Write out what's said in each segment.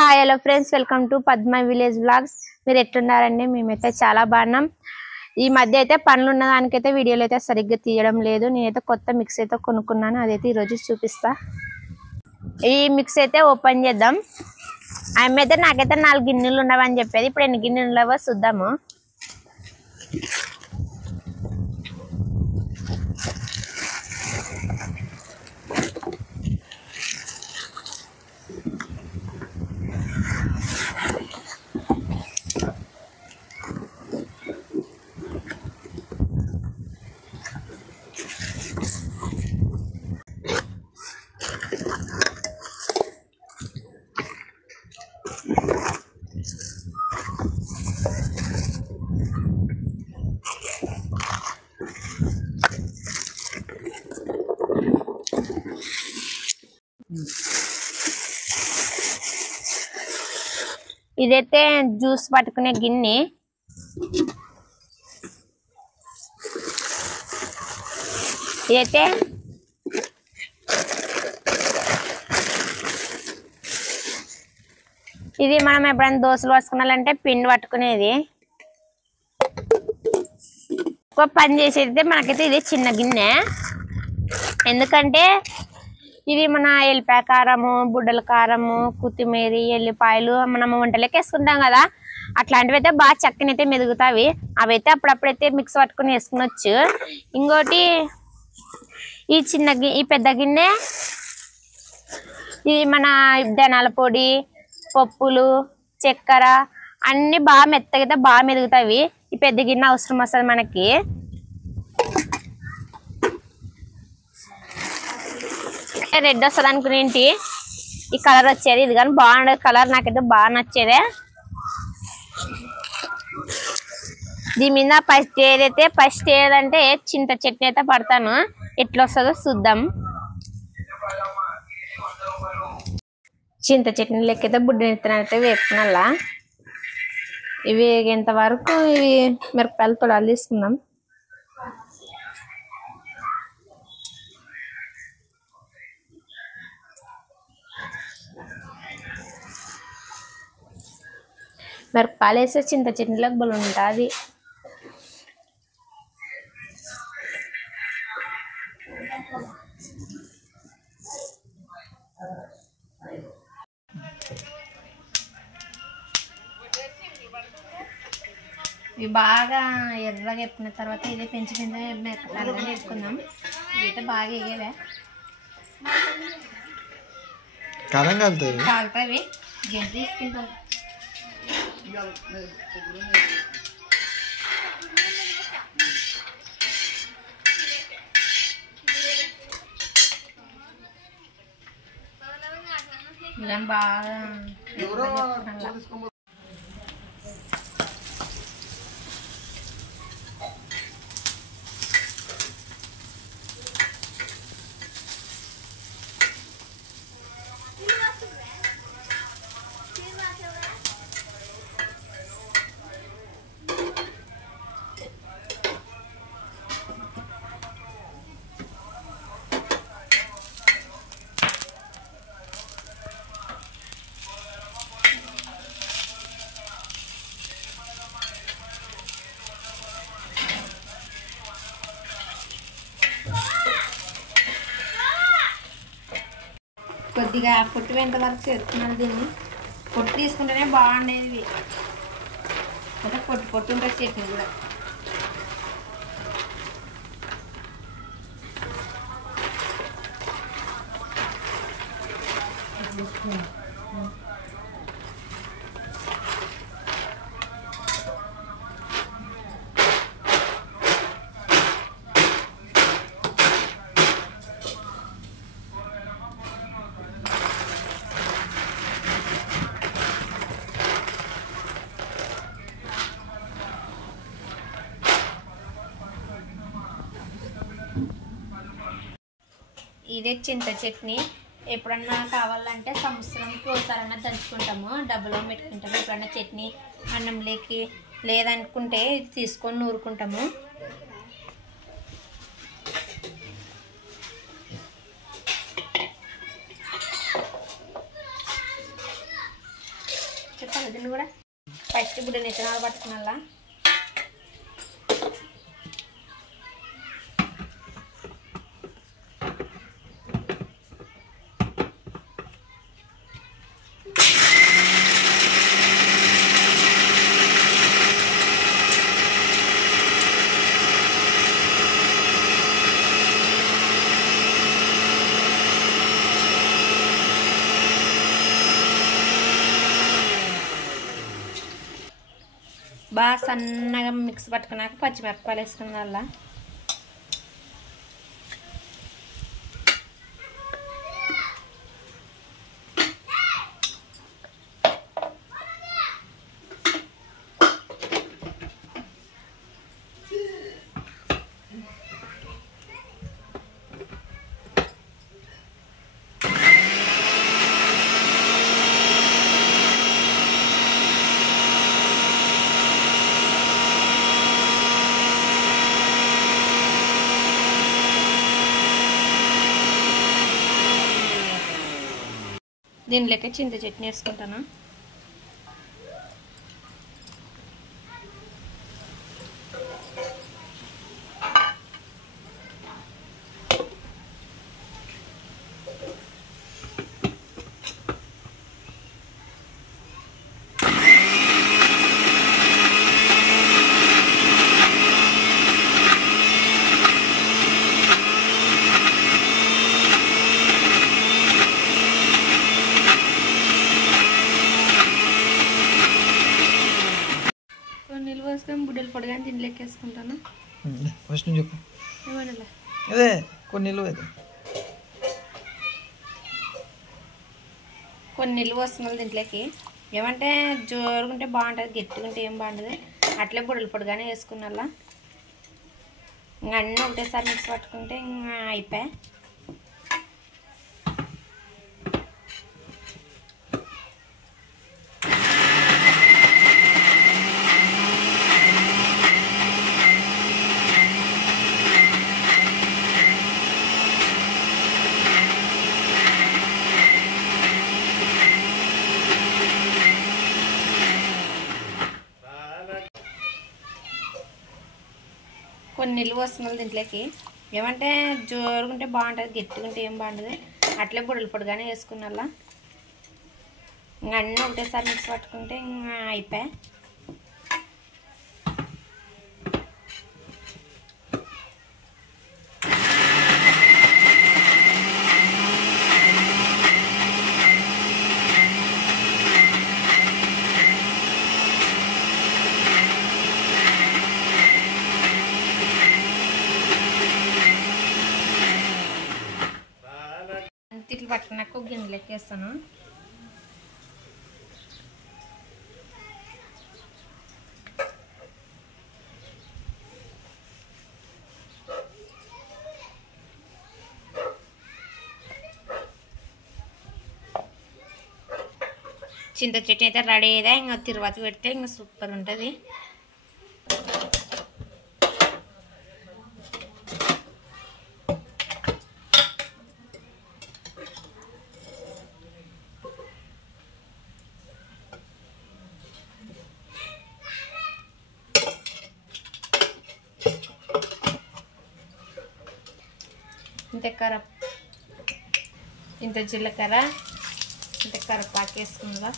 Hi hello friends, welcome to Padma village blogs. మీరు ఎట్లున్నారండి? మేమైతే చాలా బాగున్నాం. ఈ మధ్య అయితే పనులు ఉన్న దానికైతే వీడియోలు అయితే సరిగ్గా తీయడం లేదు. నేనైతే కొత్త మిక్స్ అయితే కొనుక్కున్నాను, అదైతే ఈరోజు చూపిస్తా. ఈ మిక్స్ అయితే ఓపెన్ చేద్దాం. ఆమె అయితే నాకైతే 4 గిన్నెలు ఉండవని చెప్పేది. ఇప్పుడు ఎన్ని గిన్నెలు ఉండవో చూద్దాము. ఇదైతే జ్యూస్ పట్టుకునే గిన్నె. ఇదైతే ఇది మనం ఎప్పుడైనా దోశలు పోసుకున్నాలంటే పిండి పట్టుకునేది. ఎక్కువ పని చేసేది మనకైతే ఇది చిన్న గిన్నె. ఎందుకంటే ఇది మన ఎల్లిపాయ కారము, బుడ్డల కారము, కొత్తిమీర, ఎల్లిపాయలు మనం వంటలోకి వేసుకుంటాం కదా, అట్లాంటివి అయితే బాగా చక్కనైతే మెదుగుతావి. అవైతే అప్పుడప్పుడైతే మిక్స్ పట్టుకుని వేసుకునొచ్చు. ఇంకోటి ఈ పెద్ద గిన్నె, ఇది మన ధనాల పొడి, పప్పులు, చక్కెర అన్ని బాగా మెత్తగా అయితే బాగా మెదుగుతాయి. ఈ పెద్ద గిన్నె అవసరం వస్తుంది మనకి. రెడ్ వస్తుంది అనుకునేంటి ఈ కలర్ వచ్చేది, ఇది కానీ బాగుండేది కలర్, నాకైతే బాగా నచ్చేదే. దీని మీద ఫస్ట్ ఏదంటే చింత చట్నీ అయితే పడతాను. ఎట్లా వస్తుందో చూద్దాం. చింత చట్నీ లెక్కైతే బుడ్డ విత్తనాలు అయితే వేపుకున్నలా. ఇవి వేగేంత వరకు ఇవి మిరపకాయలు తొడాలు తీసుకుందాం. మిరపకాయలు వేస్తే చింత చట్నీలకు బలు ఉంటుంది. ఇవి బాగా ఎర్రగా ఎప్పిన తర్వాత ఇదే పెంచి మిరపకాయలు కానీ వేసుకుందాం. ఇవైతే బాగా ఎగేవే కాలుతాయి. గంట తీసుకుంటాం. బాగా కొద్దిగా పొట్టు ఎంత వరకు చేరుకున్నాను. దీన్ని పొట్టు తీసుకుంటేనే బాగుండేది. అంటే పొట్టు ఉంటుంది చట్నీ కూడా. ఇదే చింత చట్నీ. ఎప్పుడన్నా కావాలంటే సంవత్సరంకి ఒకసారన్నా దంచుకుంటాము, డబ్బులో పెట్టుకుంటాము. ఎప్పుడన్నా చట్నీ అన్నంలోకి లేదనుకుంటే ఇది తీసుకొని నూరుకుంటాము. చెప్పాలి దీన్ని కూడా ఫస్ట్ ఇప్పుడు నిత్తనాలు పట్టుకున్నలా బాగా సన్నగా మిక్స్ పట్టుకున్నాక పచ్చిమిరపకాయలు వేసుకున్న దీనిలోకి చింత చట్నీ వేసుకుంటాను. బుడ్డలు పొడిగాని దీనిలోకి వేసుకుంటాను. ఫస్ట్ చెప్పు. అదే కొన్ని నీళ్ళు వస్తున్నాయి దీంట్లోకి. ఏమంటే జోరుగుంటే బాగుంటుంది, గట్టిగుంటే ఏం బాగుంటుంది. అట్లే బుడ్డలు పొడిగానే వేసుకున్నలా ఇంకా అన్నీ ఒకటేసారి మిక్స్ పట్టుకుంటే ఇంకా అయిపోయా. కొన్ని నీళ్ళు వస్తున్నాయి దీంట్లోకి. ఏమంటే జోరుగుంటే బాగుంటుంది, గట్టిగుంటే ఏం బాగుంటుంది. అట్లే బుడ్డలు పొడిగానే వేసుకున్నలా ఇంకా అన్నీ ఒకటేసారి మిక్స్ పట్టుకుంటే ఇంకా అయిపోయా. తిట్లు పట్టుకున్నాక ఒక గిన్నెలోకి వేస్తాను. చింత చెట్టు అయితే రెడీ అయ్యేదా. ఇంకా తిరువాత పెడితే ఇంకా సూపర్ ఉంటుంది. ఇంత జీలకర్ర, ఇంత కరివేపాకు వేసుకుందా.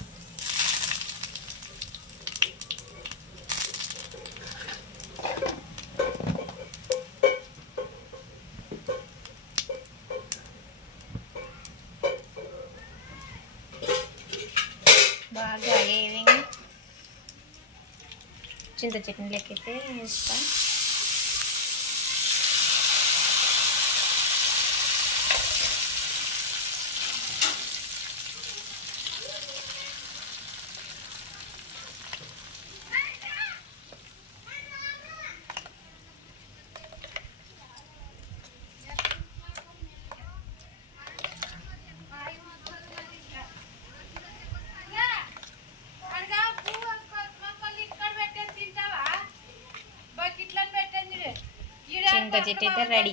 బాగా చింత చట్నీలోకి అయితే వేస్తా. చింత చెట్టు అయితే రెడీ.